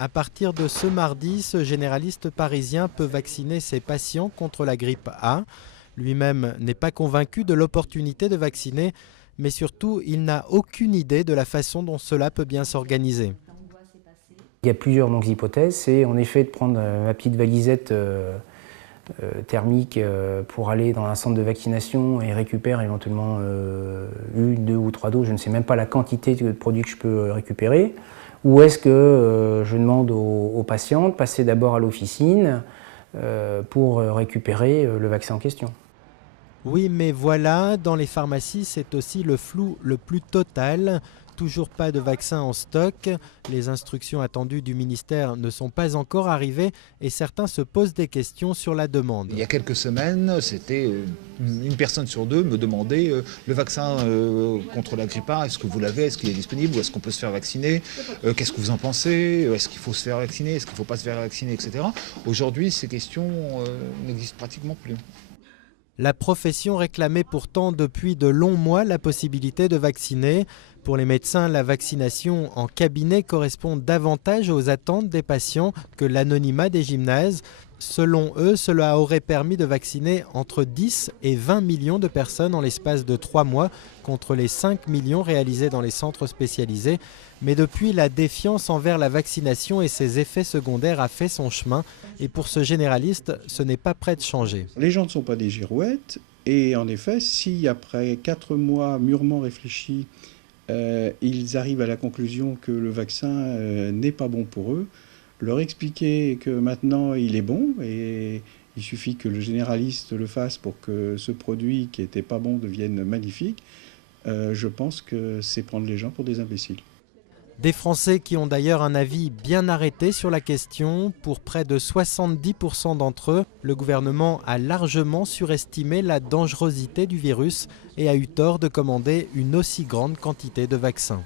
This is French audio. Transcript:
À partir de ce mardi, ce généraliste parisien peut vacciner ses patients contre la grippe A. Lui-même n'est pas convaincu de l'opportunité de vacciner, mais surtout, il n'a aucune idée de la façon dont cela peut bien s'organiser. Il y a plusieurs hypothèses. C'est en effet de prendre ma petite valisette thermique pour aller dans un centre de vaccination et récupérer éventuellement une, deux ou trois doses. Je ne sais même pas la quantité de produits que je peux récupérer. Ou est-ce que je demande aux patients de passer d'abord à l'officine pour récupérer le vaccin en question? Oui, mais voilà, dans les pharmacies, c'est aussi le flou le plus total. Toujours pas de vaccin en stock. Les instructions attendues du ministère ne sont pas encore arrivées et certains se posent des questions sur la demande. Il y a quelques semaines, c'était une personne sur deux me demandait le vaccin contre la grippe A, est-ce que vous l'avez, est-ce qu'il est disponible, ou est-ce qu'on peut se faire vacciner, qu'est-ce que vous en pensez, est-ce qu'il faut se faire vacciner, est-ce qu'il ne faut pas se faire vacciner, etc. Aujourd'hui, ces questions n'existent pratiquement plus. La profession réclamait pourtant depuis de longs mois la possibilité de vacciner. Pour les médecins, la vaccination en cabinet correspond davantage aux attentes des patients que l'anonymat des gymnases. Selon eux, cela aurait permis de vacciner entre 10 et 20 millions de personnes en l'espace de 3 mois contre les 5 millions réalisés dans les centres spécialisés. Mais depuis, la défiance envers la vaccination et ses effets secondaires a fait son chemin. Et pour ce généraliste, ce n'est pas prêt de changer. Les gens ne sont pas des girouettes. Et en effet, si après 4 mois mûrement réfléchis, ils arrivent à la conclusion que le vaccin n'est pas bon pour eux, leur expliquer que maintenant il est bon et il suffit que le généraliste le fasse pour que ce produit qui n'était pas bon devienne magnifique, je pense que c'est prendre les gens pour des imbéciles. Des Français qui ont d'ailleurs un avis bien arrêté sur la question. Pour près de 70% d'entre eux, le gouvernement a largement surestimé la dangerosité du virus et a eu tort de commander une aussi grande quantité de vaccins.